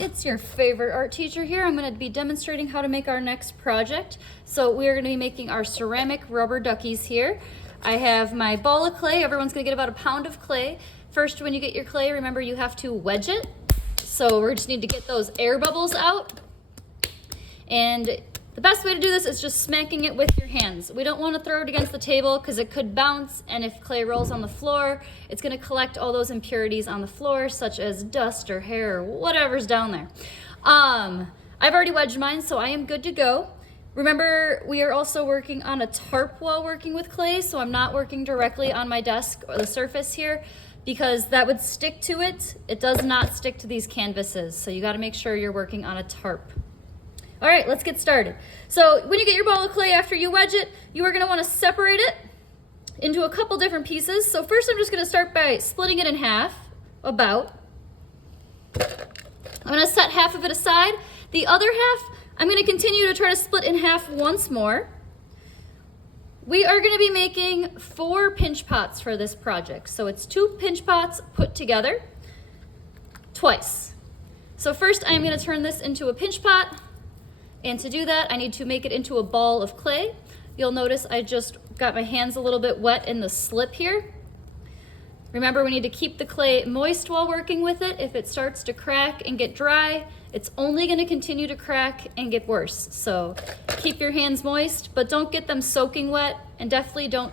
it's your favorite art teacher here. I'm going to be demonstrating how to make our next project. So we are going to be making our ceramic rubber duckies here. I have my ball of clay. Everyone's going to get about a pound of clay. First, when you get your clay, remember you have to wedge it. So we just need to get those air bubbles out. And the best way to do this is just smacking it with your hands. We don't want to throw it against the table because it could bounce, and if clay rolls on the floor, it's going to collect all those impurities on the floor, such as dust or hair or whatever's down there. I've already wedged mine, so I am good to go. Remember, we are also working on a tarp while working with clay, so I'm not working directly on my desk or the surface here because that would stick to it. It does not stick to these canvases, so you got to make sure you're working on a tarp. All right, let's get started. So when you get your ball of clay after you wedge it, you are gonna wanna separate it into a couple different pieces. So first I'm just gonna start by splitting it in half, about. I'm gonna set half of it aside. The other half, I'm gonna continue to try to split in half once more. We are gonna be making 4 pinch pots for this project. So it's 2 pinch pots put together twice. So first I'm gonna turn this into a pinch pot. And to do that, I need to make it into a ball of clay. You'll notice I just got my hands a little bit wet in the slip here. Remember, we need to keep the clay moist while working with it. If it starts to crack and get dry, it's only going to continue to crack and get worse. So keep your hands moist, but don't get them soaking wet, and definitely don't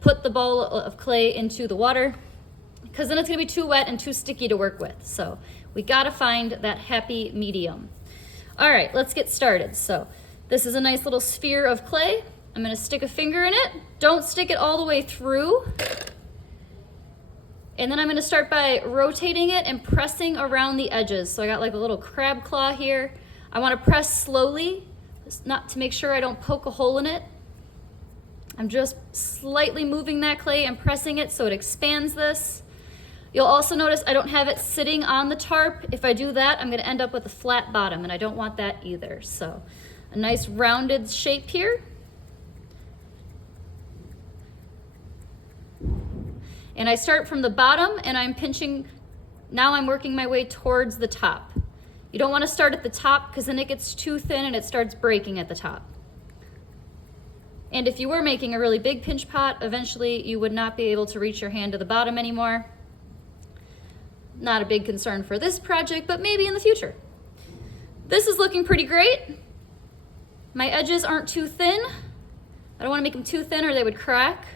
put the ball of clay into the water because then it's going to be too wet and too sticky to work with. So we got to find that happy medium. All right, let's get started. So this is a nice little sphere of clay. I'm gonna stick a finger in it. Don't stick it all the way through. And then I'm gonna start by rotating it and pressing around the edges. So I got like a little crab claw here. I wanna press slowly, not to make sure I don't poke a hole in it. I'm just slightly moving that clay and pressing it so it expands this. You'll also notice I don't have it sitting on the tarp. If I do that, I'm gonna end up with a flat bottom, and I don't want that either. So a nice rounded shape here. And I start from the bottom and I'm pinching, now I'm working my way towards the top. You don't wanna start at the top because then it gets too thin and it starts breaking at the top. And if you were making a really big pinch pot, eventually you would not be able to reach your hand to the bottom anymore. Not a big concern for this project, but maybe in the future. This is looking pretty great. My edges aren't too thin. I don't want to make them too thin or they would crack.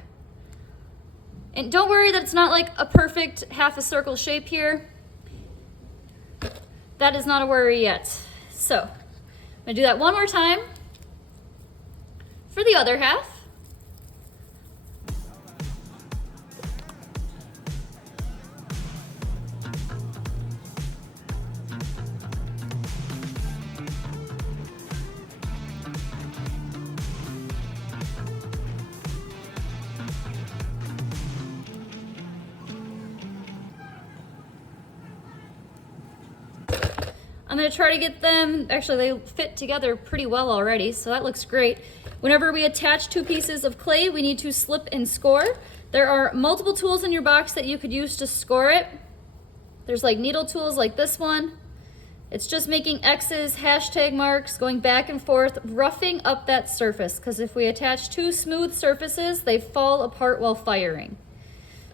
And don't worry that it's not like a perfect half a circle shape here. That is not a worry yet. So I'm gonna do that one more time for the other half. I'm gonna try to get them, actually they fit together pretty well already, so that looks great. Whenever we attach 2 pieces of clay, we need to slip and score. There are multiple tools in your box that you could use to score it. There's like needle tools like this one. It's just making X's, hashtag marks, going back and forth, roughing up that surface, because if we attach 2 smooth surfaces, they fall apart while firing.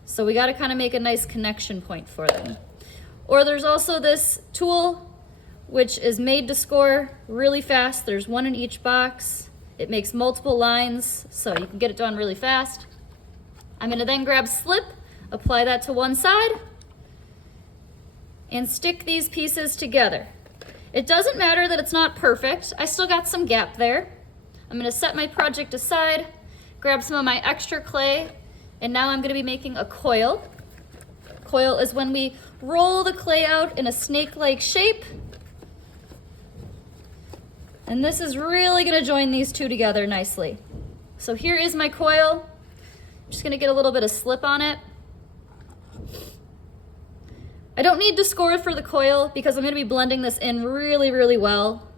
So we gotta kind of make a nice connection point for them. Or there's also this tool which is made to score really fast. There's 1 in each box. It makes multiple lines, so you can get it done really fast. I'm gonna then grab slip, apply that to one side, and stick these pieces together. It doesn't matter that it's not perfect. I still got some gap there. I'm gonna set my project aside, grab some of my extra clay, and now I'm gonna be making a coil. Coil is when we roll the clay out in a snake-like shape. And this is really gonna join these 2 together nicely. So here is my coil. I'm just gonna get a little bit of slip on it. I don't need to score for the coil because I'm gonna be blending this in really, really well.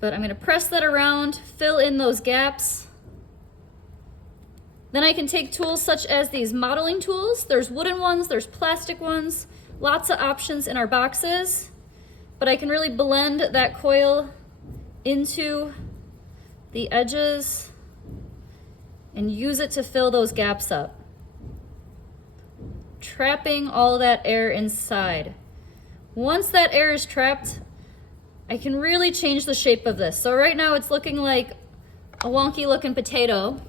But I'm gonna press that around, fill in those gaps. Then I can take tools such as these modeling tools. There's wooden ones, there's plastic ones. lots of options in our boxes, but I can really blend that coil into the edges and use it to fill those gaps up, trapping all that air inside. Once that air is trapped, I can really change the shape of this. So right now it's looking like a wonky looking potato,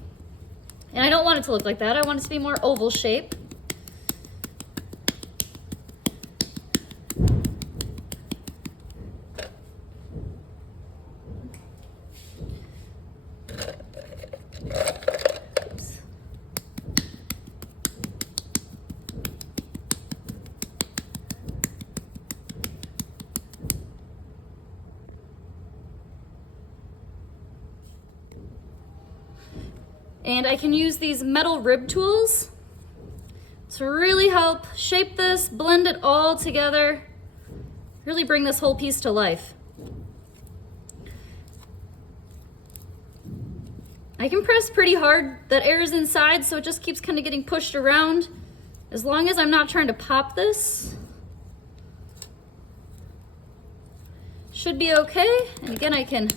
and I don't want it to look like that. I want it to be more oval shape. And I can use these metal rib tools to really help shape this, blend it all together, really bring this whole piece to life. I can press pretty hard. That air is inside, so it just keeps kind of getting pushed around. As long as I'm not trying to pop this, should be okay. And again, I can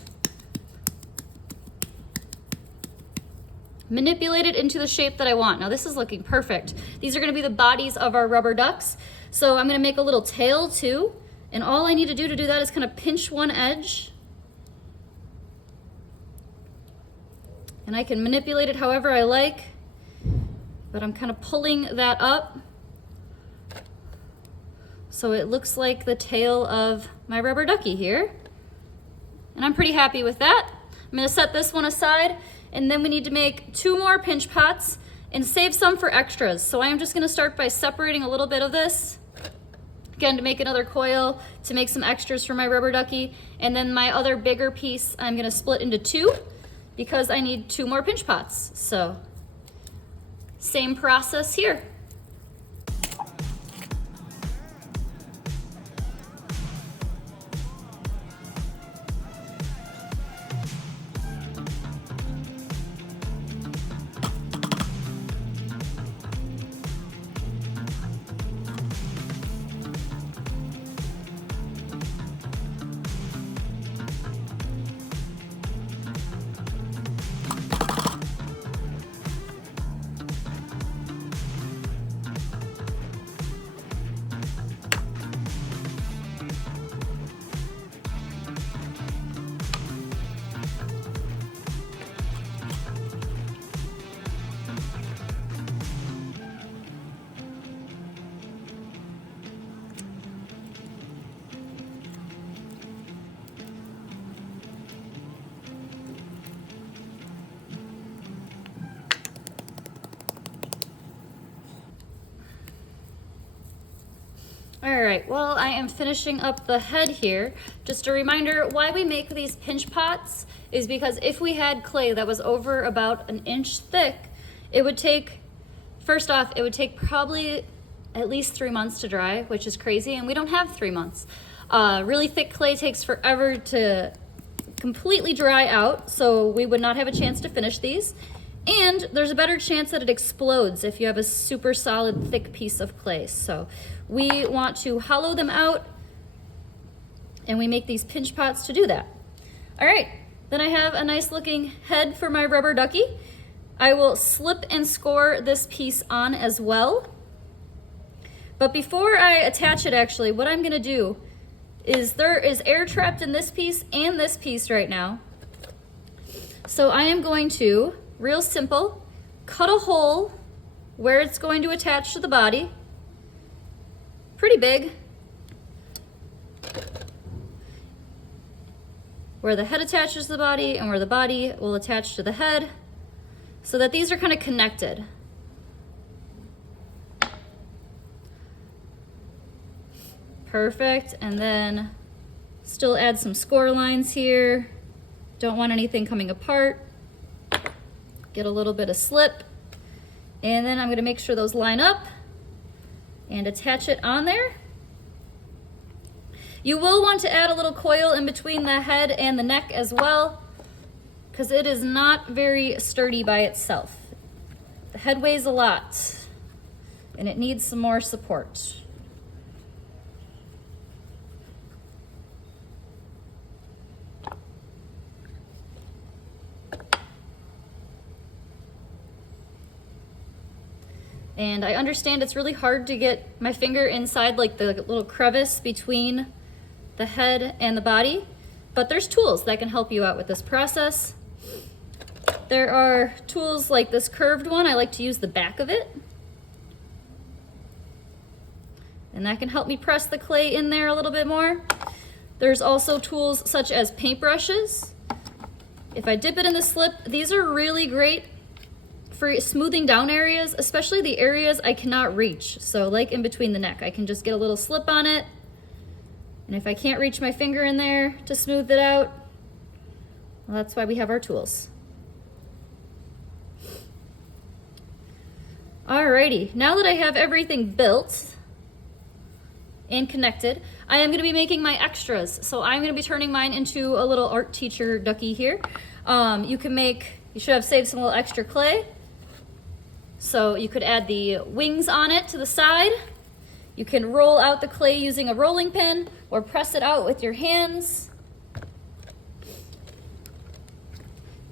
manipulate it into the shape that I want. Now this is looking perfect. These are gonna be the bodies of our rubber ducks. So I'm gonna make a little tail too. And all I need to do that is kind of pinch one edge. And I can manipulate it however I like, but I'm kind of pulling that up so it looks like the tail of my rubber ducky here. And I'm pretty happy with that. I'm gonna set this one aside, and then we need to make 2 more pinch pots and save some for extras. So I am just gonna start by separating a little bit of this, again, to make another coil, to make some extras for my rubber ducky. And then my other bigger piece, I'm gonna split into 2 because I need 2 more pinch pots. So same process here. All right, well, I am finishing up the head here. Just a reminder, why we make these pinch pots is because if we had clay that was over about 1 inch thick, it would take, first off, it would take probably at least 3 months to dry, which is crazy, and we don't have 3 months. Really thick clay takes forever to completely dry out, so we would not have a chance to finish these. And there's a better chance that it explodes if you have a super solid, thick piece of clay. So we want to hollow them out, and we make these pinch pots to do that. All right, then I have a nice looking head for my rubber ducky. I will slip and score this piece on as well. But before I attach it, actually, what I'm gonna do is there is air trapped in this piece and this piece right now. So I am going to, real simple, cut a hole where it's going to attach to the body. Pretty big. Where the head attaches to the body and where the body will attach to the head, so that these are kind of connected. Perfect, and then still add some score lines here. Don't want anything coming apart. Get a little bit of slip, and then I'm gonna make sure those line up and attach it on there. You will want to add a little coil in between the head and the neck as well, because it is not very sturdy by itself. The head weighs a lot, and it needs some more support. And I understand it's really hard to get my finger inside like the little crevice between the head and the body, but there's tools that can help you out with this process. There are tools like this curved one. I like to use the back of it. And that can help me press the clay in there a little bit more. There's also tools such as paintbrushes. If I dip it in the slip, these are really great for smoothing down areas, especially the areas I cannot reach. So like in between the neck, I can just get a little slip on it. And if I can't reach my finger in there to smooth it out, well, that's why we have our tools. Alrighty, now that I have everything built and connected, I am gonna be making my extras. So I'm gonna be turning mine into a little art teacher ducky here. You should have saved some little extra clay. So you could add the wings on it to the side. You can roll out the clay using a rolling pin or press it out with your hands.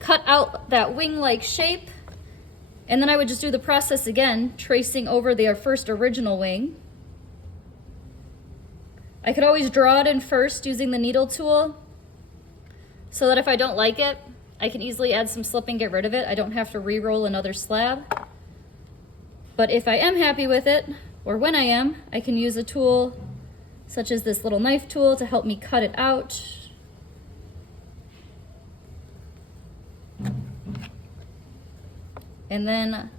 Cut out that wing-like shape. And then I would just do the process again, tracing over the first original wing. I could always draw it in first using the needle tool so that if I don't like it, I can easily add some slip and get rid of it. I don't have to re-roll another slab. But if I am happy with it, or when I am, I can use a tool such as this little knife tool to help me cut it out. And then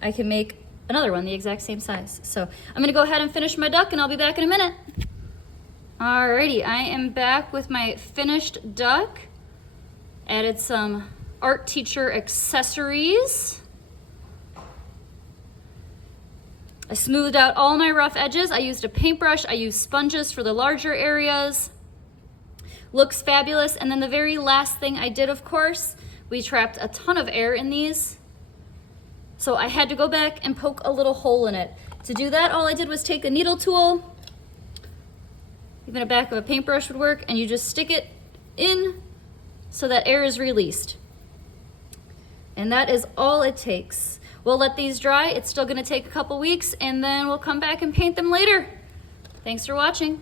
I can make another one the exact same size. So I'm gonna go ahead and finish my duck and I'll be back in a minute. Alrighty, I am back with my finished duck. Added some art teacher accessories. I smoothed out all my rough edges. I used a paintbrush. I used sponges for the larger areas. Looks fabulous. And then the very last thing I did, of course, we trapped a ton of air in these. So I had to go back and poke a little hole in it. To do that, all I did was take a needle tool, even a back of a paintbrush would work, and you just stick it in so that air is released. And that is all it takes. We'll let these dry. It's still gonna take a couple weeks and then we'll come back and paint them later. Thanks for watching.